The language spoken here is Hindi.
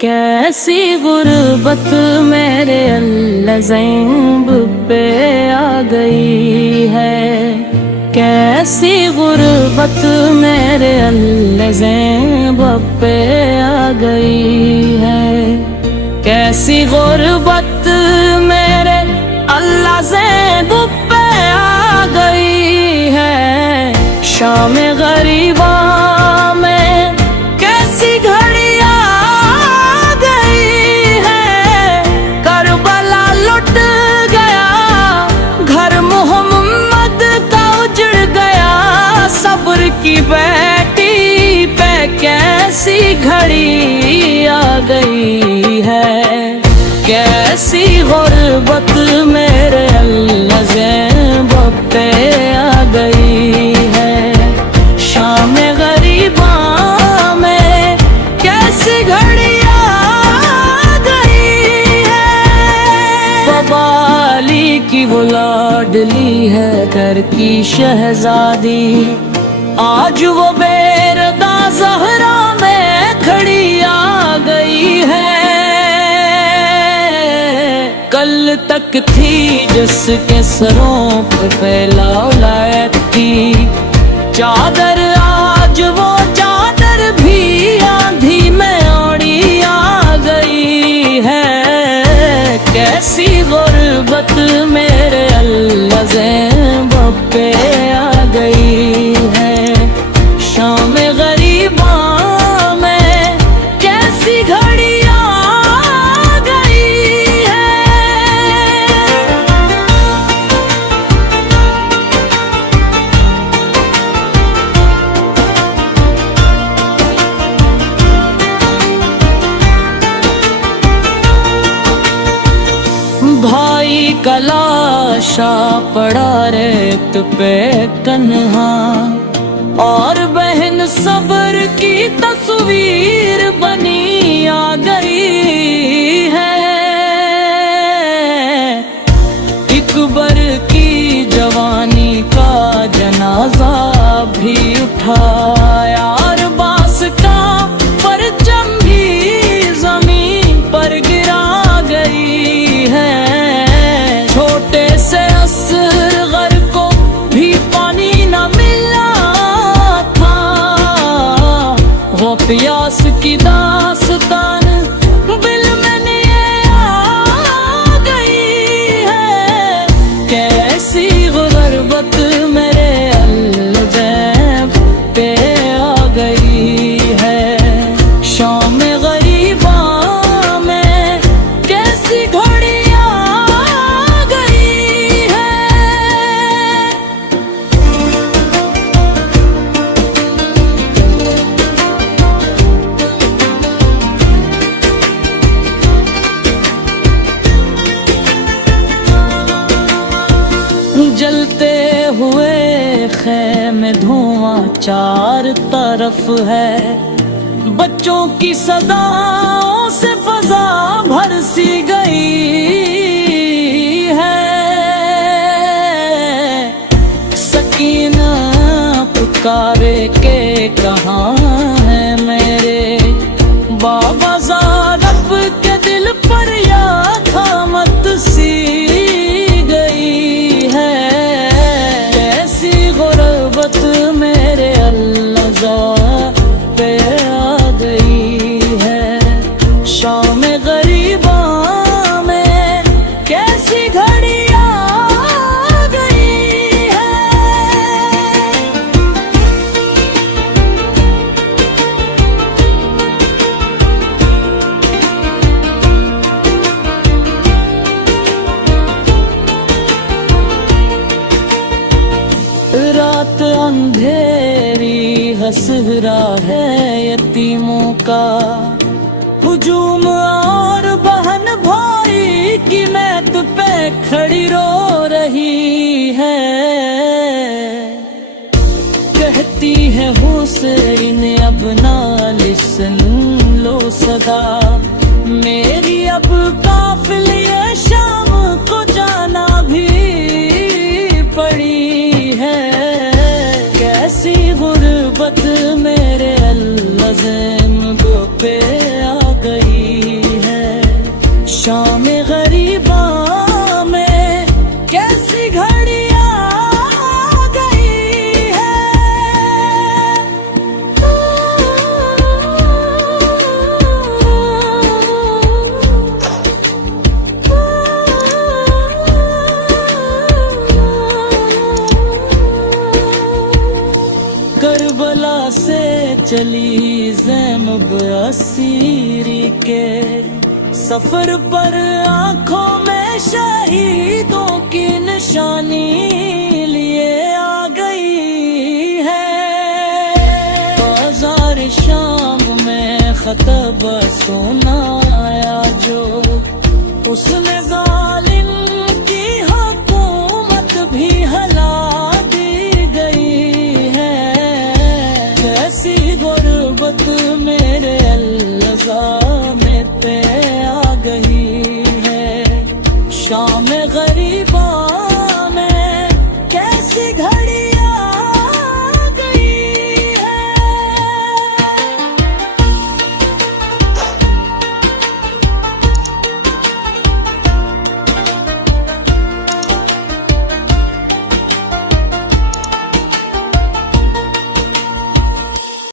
कैसी गुर्बत मेरे अल्लाह ज़ैब पे आ गई है, कैसी गुर्बत मेरे अल्लाह ज़ैब पे आ गई है, कैसी गुर्बत मेरे अल्लाह ज़ैब पे आ गई है। शाम गरीबा में कैसी घड़ियां आ गई है, करबला लुट गया, घर मोहम्मद का उजड़ गया। सब्र की बेटी पे कैसी घड़ी आ गई है, कैसी गुर्बत मेरे अल्लाह ज़ैब पे आ गई है। शाम गरीबा में कैसी घड़ियां आ गई है। बबाली की वो लाडली है घर की शहजादी, आज वो बेरदा ज़हरा में खड़ी आ गई है। कल तक थी जिसके सरों पे फैलावलायत की चादर, आज वो चादर भी आंधी में ओढ़ी आ गई है। कैसी गुर्बत मेरे अल्लाह ज़ैब पे आ गई है। शाम गरीबा में कैसी घड़ियां आ गई है। भाई का लाशा पड़ा रेत पे तन्हा, और बहन सब्र की तस्वीर बनी आ गई है। इकबर की जवानी का जनाजा भी उठाया, और बास का परचम भी जमीन पर गिरा गई है। छोटे से असगर को भी पानी न मिला था, वो प्यास की दास्तान दिल में ये आ गई है। कैसी गुर्बत मेरे अल्लाह ज़ैब पे आ गई है। शाम गरीबा में कैसी घड़ियां आ गई है। जलते हुए खेमे धुआं चार तरफ है, बच्चों की सदाओं से फजा भर सी गई है। सकीना पुकारे के कहाँ है मेरे बाबा ज़ारब के दिल पर या खामत सी गई है। कैसी गुर्बत मेरे अल्लाह ज़ैब पे आ गई है। शाम गरीबा में कैसी घड़ियां आ गई है। रात अंधेरी हसरा है यतीमों का हुजूम, और बहन भाई की मैत पे खड़ी रो रही है। कहती कहती है हुसैन अब नालिश सुन लो सदा, मेरी अब काफिले शाम को जाना भी पड़ी है। कैसी गुर्बत मेरे अल्लाज़म पे आ गई है, शाम गरीबा में कैसी घड़ियां आ गई है। करबला से चली ज़ैनब असीरी के सफर पर आंखों में शहीदों की निशानी लिए आ गई है। बाजार शाम में खतब सुनाया जो उसने जालिम की हुकूमत भी हला दी गई है। कैसी गुर्बत मेरे अल्लाज़ में पे आ गई है, शाम गरीबा